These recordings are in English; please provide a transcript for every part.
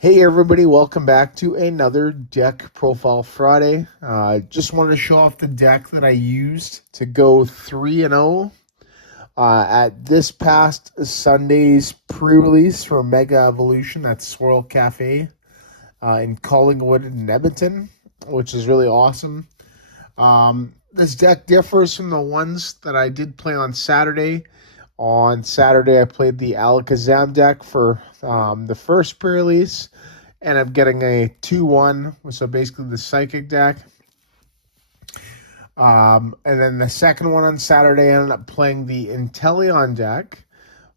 Hey everybody, welcome back to another Deck Profile Friday. Just wanted to show off the deck that I used to go 3-0 at this past Sunday's pre-release for Mega Evolution at Swirl Cafe in Collingwood and Edmonton, which is really awesome. This deck differs from the ones that I did play on Saturday. On Saturday, I played the Alakazam deck for the first pre-release, and I'm getting a 2-1, so basically the Psychic deck. And then the second one on Saturday, I ended up playing the Inteleon deck,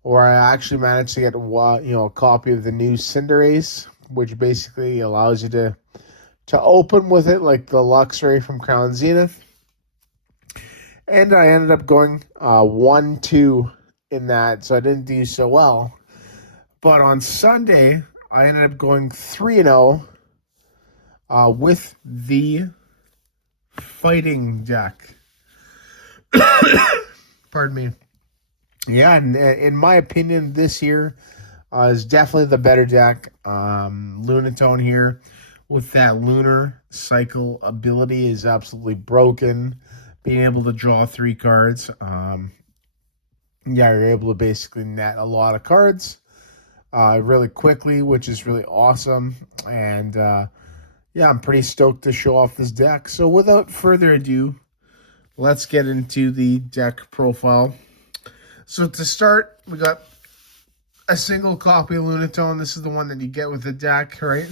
where I actually managed to get a copy of the new Cinderace, which basically allows you to open with it like the Luxray from Crown Zenith. And I ended up going 1-2 in that, so I didn't do so well. But on Sunday, I ended up going 3-0 with the Fighting deck. Pardon me. Yeah, and in my opinion, this year is definitely the better deck. Lunatone here with that Lunar Cycle ability is absolutely broken. Being able to draw 3 cards. You're able to basically net a lot of cards really quickly, which is really awesome. And I'm pretty stoked to show off this deck. So without further ado, let's get into the deck profile. So to start, we got a single copy of Lunatone. This is the one that you get with the deck, right?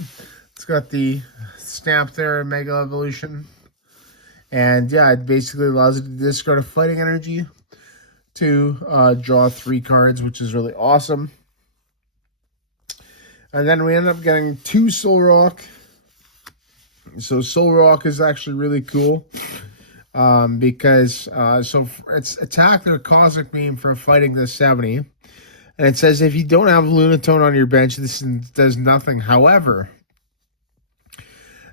It's got the stamp there, Mega Evolution. And yeah, it basically allows you to discard a fighting energy to draw 3 cards, which is really awesome. And then we end up getting 2 Solrock. So Solrock is actually really cool because it's attack their Cosmic Beam for fighting the 70. And it says if you don't have Lunatone on your bench, this does nothing. However,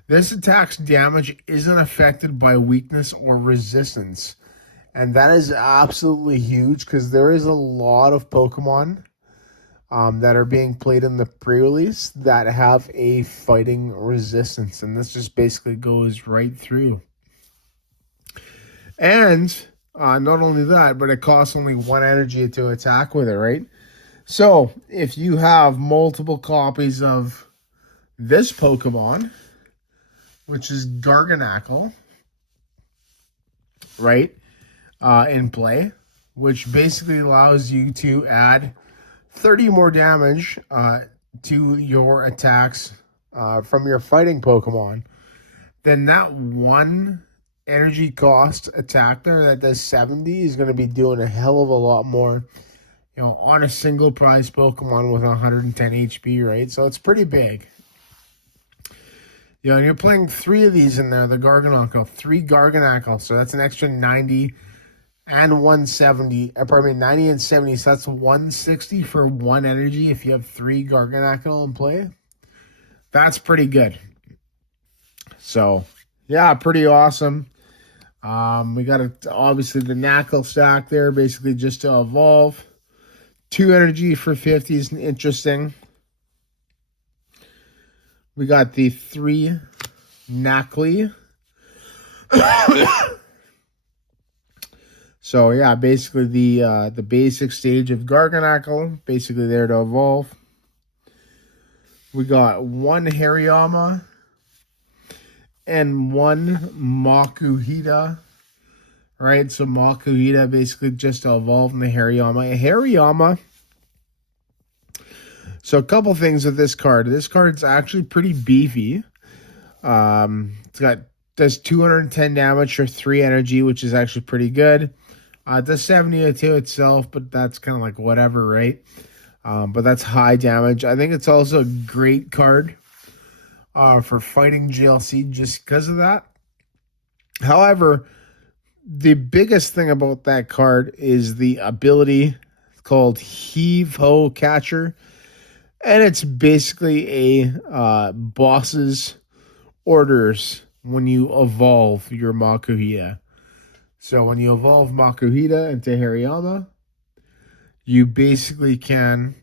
this attack's damage isn't affected by weakness or resistance. And that is absolutely huge because there is a lot of Pokemon that are being played in the pre-release that have a fighting resistance. And this just basically goes right through. And not only that, but it costs only 1 energy to attack with it, right? So if you have multiple copies of this Pokemon, which is Garganacl, right? In play, which basically allows you to add 30 more damage to your attacks from your fighting Pokemon. Then that 1 energy cost attack there that does 70 is going to be doing a hell of a lot more, on a single prize Pokemon with 110 HP, right? So it's pretty big. And you're playing 3 of these in there, the Garganacl, 3 Garganacl, so that's an extra 90 and 170, 90 and 70, so that's 160 for 1 energy if you have 3 Garganacl in play. That's pretty good. So, yeah, pretty awesome. We got obviously the Naclstack there, basically just to evolve. 2 energy for 50 is interesting. We got the 3 Nacli. So yeah, basically the basic stage of Garganacl, basically there to evolve. We got 1 Hariyama and 1 Makuhita, right? So Makuhita basically just to evolve in the Hariyama. So a couple things with this card. This card's actually pretty beefy. Does 210 damage for 3 energy, which is actually pretty good. It does 70 to itself, but that's kind of like whatever, right? But that's high damage. I think it's also a great card for fighting GLC just because of that. However, the biggest thing about that card is the ability called Heave Ho Catcher. And it's basically a boss's orders when you evolve your Makuhita. So when you evolve Makuhita into Hariyama, you basically can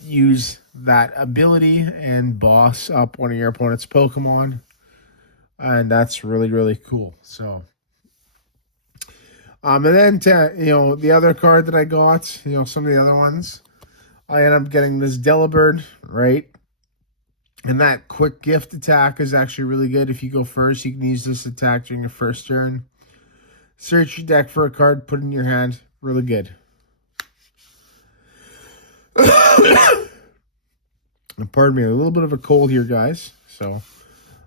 use that ability and boss up one of your opponent's Pokemon. And that's really, really cool. So, and then, the other card that I got, some of the other ones, I end up getting this Delibird, right? And that quick gift attack is actually really good. If you go first, you can use this attack during your first turn. Search your deck for a card, put it in your hand. Really good. Pardon me, a little bit of a cold here, guys. So,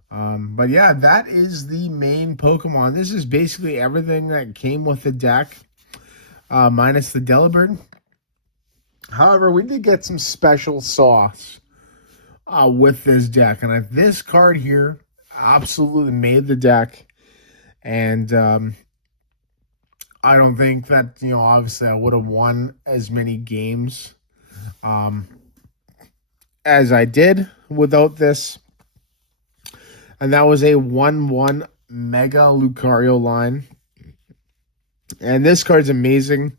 but yeah, that is the main Pokemon. This is basically everything that came with the deck, minus the Delibird. However, we did get some special sauce with this deck. And this card here absolutely made the deck. And I don't think that, obviously I would have won as many games as I did without this. And that was a 1/1 Mega Lucario line. And this card's amazing.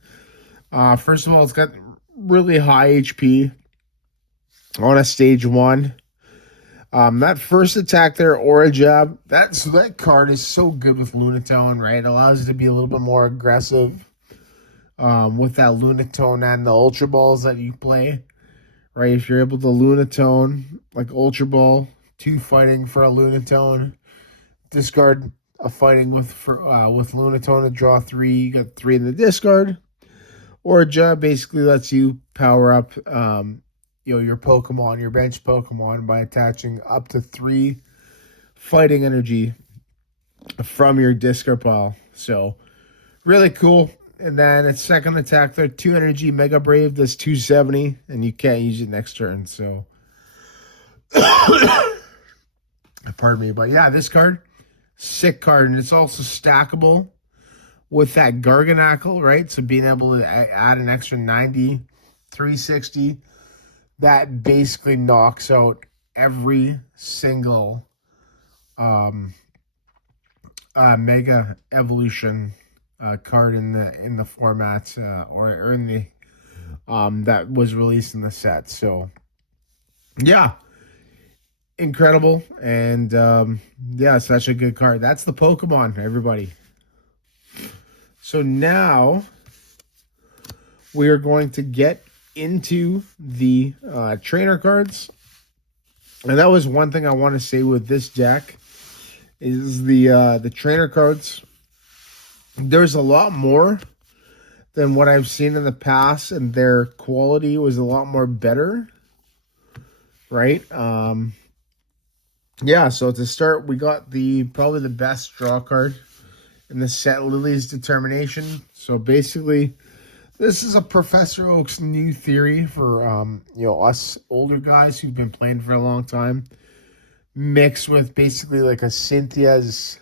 First of all, it's got really high HP on a stage 1. That first attack there, Aura Jab, that card is so good with Lunatone, right? It allows you to be a little bit more aggressive with that Lunatone and the Ultra Balls that you play, right? If you're able to Lunatone, like Ultra Ball, 2 fighting for a Lunatone, discard a fighting with Lunatone to draw 3, you got 3 in the discard. Aura Jab basically lets you power up your Pokemon, your bench Pokemon, by attaching up to 3 fighting energy from your discard pile. So, really cool. And then its second attack there, 2 energy, Mega Brave, does 270, and you can't use it next turn. So, pardon me. But yeah, this card, sick card. And it's also stackable with that Garganacl, right? So being able to add an extra 90, 360, that basically knocks out every single Mega Evolution card in the format or in the that was released in the set. So yeah, incredible. And yeah, such a good card. That's the Pokemon, everybody. So now we are going to get into the trainer cards. And that was one thing I want to say with this deck is the trainer cards. There's a lot more than what I've seen in the past, and their quality was a lot more better, right? Yeah, so to start, we got probably the best draw card in the set, Lillies Determination. So basically, this is a Professor Oak's new theory for us older guys who've been playing for a long time, mixed with basically like a Cynthia's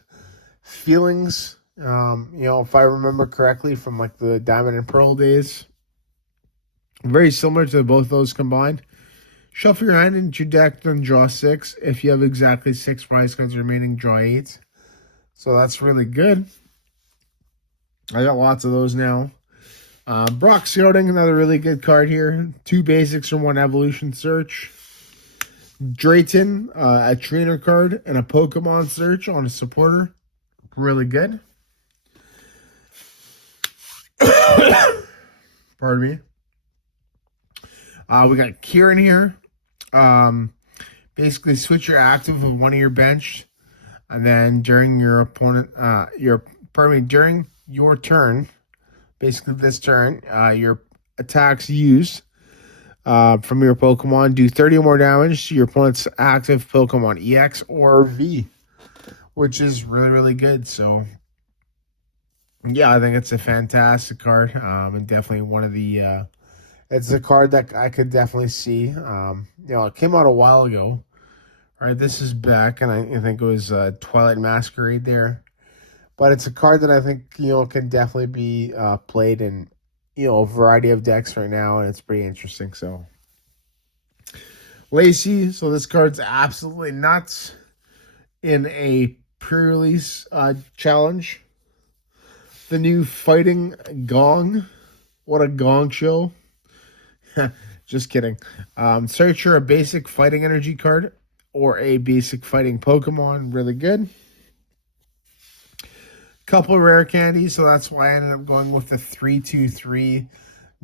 feelings. If I remember correctly from like the Diamond and Pearl days, very similar to both those combined. Shuffle your hand into your deck, then draw 6. If you have exactly 6 prize cards remaining, draw 8. So that's really good. I got lots of those now. Brock Scouting, another really good card here. 2 basics from 1 evolution search. Drayton, a trainer card, and a Pokemon search on a supporter. Really good. Pardon me. We got Kieran here. Basically, switch your active of one of your bench, and then during your during your turn, basically this turn, your attacks used from your Pokemon do 30 or more damage to your opponent's active Pokemon EX or V, which is really, really good. So, yeah, I think it's a fantastic card, and definitely one of the. It's a card that I could definitely see. It came out a while ago. All right, this is back, and I think it was Twilight Masquerade there. But it's a card that I think, can definitely be played in, a variety of decks right now, and it's pretty interesting. So, Lacey. So this card's absolutely nuts in a pre-release challenge. The new Fighting Gong. What a gong show. Just kidding. Search for a basic fighting energy card or a basic fighting Pokemon. Really good. Couple rare candies, so that's why I ended up going with the 323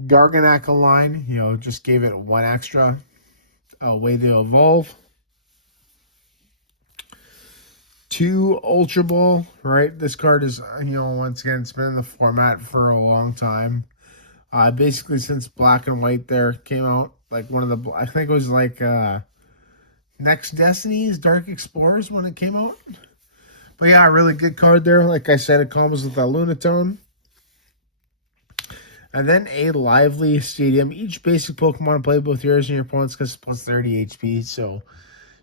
Garganacl line. You know, just gave it one extra way to evolve. 2 Ultra Ball, right? This card is, you know, once again, it's been in the format for a long time. Basically since Black and White there came out. Like one of the, I think it was like Next Destinies, Dark Explorers when it came out. But yeah, really good card there. Like I said, it comes with a Lunatone. And then a Lively Stadium. Each basic Pokemon play both yours and your opponent's because plus 30 HP. So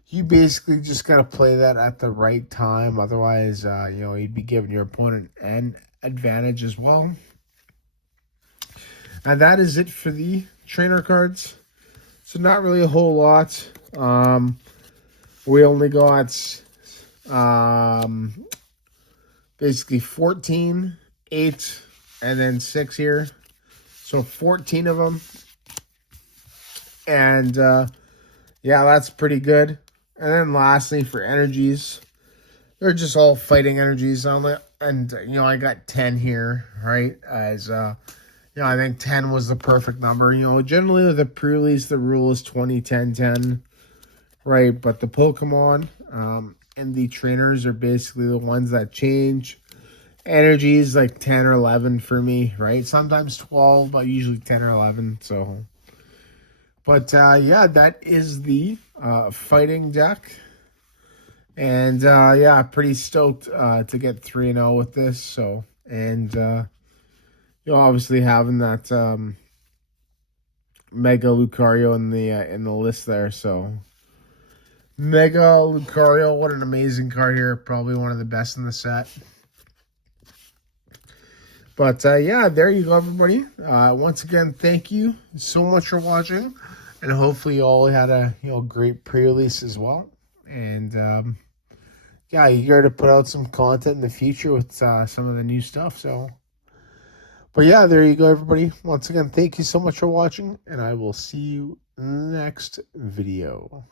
you basically just got to play that at the right time. Otherwise, you know, you'd be giving your opponent an advantage as well. And that is it for the trainer cards. So not really a whole lot. We only got basically 14, 8, and then 6 here. So 14 of them. And yeah, that's pretty good. And then lastly for energies, they're just all fighting energies on it. And you know, I got 10 here, right? As you know, I think 10 was the perfect number. You know, generally with a pre-release, the rule is 20, 10, 10, right? But the Pokemon and the trainers are basically the ones that change. Energy is like 10 or 11 for me, right? Sometimes 12, but usually 10 or 11. So, but yeah, that is the fighting deck. And yeah, pretty stoked to get 3-0 with this. So, and you know, obviously having that Mega Lucario in the list there. So, Mega Lucario, what an amazing card here. Probably one of the best in the set. But yeah, there you go, everybody. Once again, thank you so much for watching, and hopefully you all had a great pre-release as well. And yeah, you got to put out some content in the future with some of the new stuff. So, but yeah, there you go, everybody. Once again, thank you so much for watching, and I will see you in the next video.